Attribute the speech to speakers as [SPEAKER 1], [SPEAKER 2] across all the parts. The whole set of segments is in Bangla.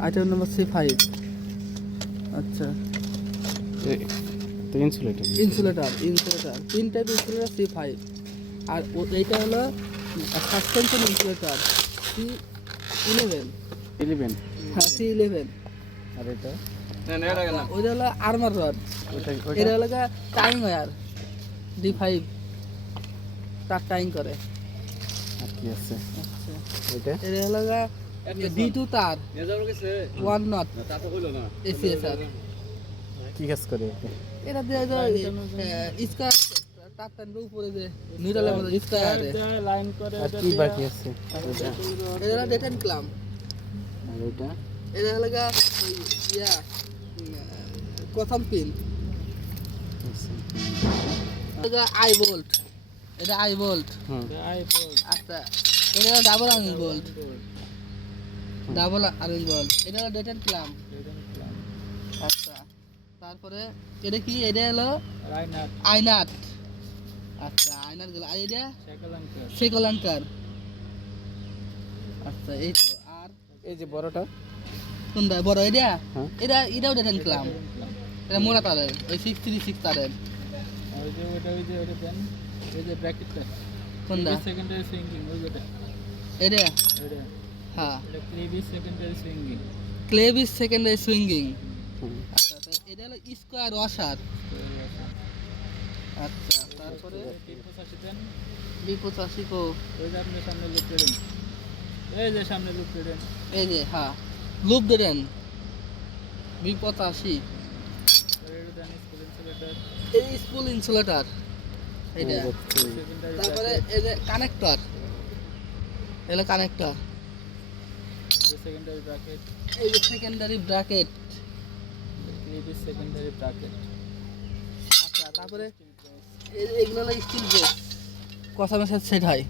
[SPEAKER 1] Item number C five. আচ্ছা।
[SPEAKER 2] তো ইনসুলেটর
[SPEAKER 1] ইনসুলেটার ইনসুলেটার তিন টাইপ ইনসুলেটার সি ফাইভ। আর ও- এইটা হলো suspension insulator C eleven.
[SPEAKER 2] Eleven?
[SPEAKER 1] হ্যাঁ সি ইলেভেন।
[SPEAKER 2] আর এটা?
[SPEAKER 1] ওইটা হলো আর্মার রড
[SPEAKER 2] ওটা
[SPEAKER 1] এটা হলো টাইম ওয়ার ডি ফাইভ। তার টাইম করে।
[SPEAKER 2] আর কি আছে?
[SPEAKER 1] আচ্ছা।
[SPEAKER 2] এটা
[SPEAKER 1] এটা হলো D two one nut. ACSR
[SPEAKER 2] কি কাজ করে এটা?
[SPEAKER 1] দিয়ে ইস্কা তার উপরে যে নিউট্রালের মধ্যে ইস্কা আছে।
[SPEAKER 2] আর কি বাকি আছে? এটা
[SPEAKER 1] এটা হলো ডেটেন ক্লাম
[SPEAKER 2] আর এটা?
[SPEAKER 1] এটা হলো ইয়া প্রথম পিন। আই এটা আই
[SPEAKER 2] হুম।
[SPEAKER 1] আচ্ছা এটা double arming bolt double arming bolt এটা হলো ডেটেন ক্লাম আচ্ছা। তারপরে এটা কি? এটা হলো আইনাট আচ্ছা আইনাট গেল। আর এটা? সেকল অ্যাঙ্কার আচ্ছা এই তো। আর
[SPEAKER 2] এই যে বড়টা।
[SPEAKER 1] কোনটা? বড় এটা?
[SPEAKER 2] হ্যাঁ।
[SPEAKER 1] এটা এটাও ডেটেন ক্লাম এটা মোড়া তারের। ওই সিক্স থ্রি সিক্স তারের কোনটা? এটা। হ্যাঁ। ক্লেভিস সেকেন্ডারি সুইঙ্গিং
[SPEAKER 2] হুম।
[SPEAKER 1] আচ্ছা তো এটা হলো স্কোয়ার ওয়াশার আচ্ছা তারপরে বি পঁচাশি কো এই যে হ্যাঁ। লুপ দেন। বি পঁচাশি এই স্কুল ইনসুলেটার
[SPEAKER 2] এই হচ্ছে
[SPEAKER 1] তারপরে এই যে কানেক্টর এলো কানেক্টর এই যে সেকেন্ডারি ব্র্যাকেট আচ্ছা তারপরে এই যে এগুলো হলো স্টিল ব্রেস কথা মেশার সেট হয়।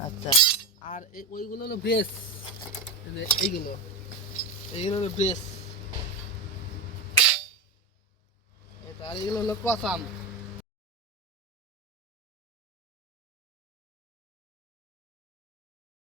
[SPEAKER 1] আচ্ছা আর এই- ওইগুলো হলো ব্রেস এই এইগুলো। এইগুলো হলো ব্রেস আর এগুলো হলো কসাম।